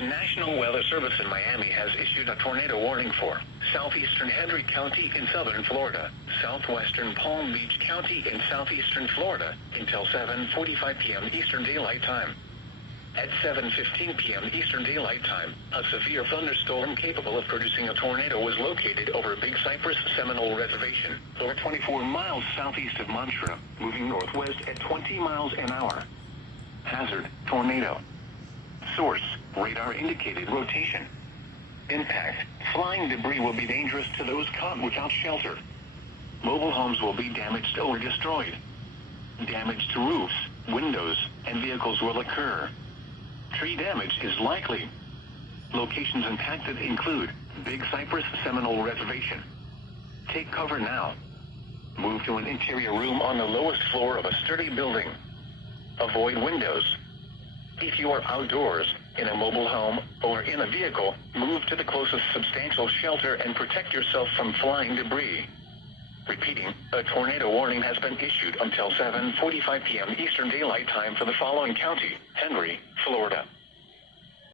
The National Weather Service in Miami has issued a tornado warning for southeastern Henry County in southern Florida, southwestern Palm Beach County in southeastern Florida until 7:45 p.m. Eastern Daylight Time. At 7:15 p.m. Eastern Daylight Time, a severe thunderstorm capable of producing a tornado was located over Big Cypress Seminole Reservation, over 24 miles southeast of Montreux, moving northwest at 20 miles an hour. Hazard, tornado. Source, radar indicated rotation. Impact, flying debris will be dangerous to those caught without shelter. Mobile homes will be damaged or destroyed. Damage to roofs, windows, and vehicles will occur. Tree damage is likely. Locations impacted include Big Cypress Seminole Reservation. Take cover now. Move to an interior room on the lowest floor of a sturdy building. Avoid windows. If you are outdoors, in a mobile home, or in a vehicle, move to the closest substantial shelter and protect yourself from flying debris. Repeating, a tornado warning has been issued until 7:45 p.m. Eastern Daylight Time for the following county: Henry, Florida.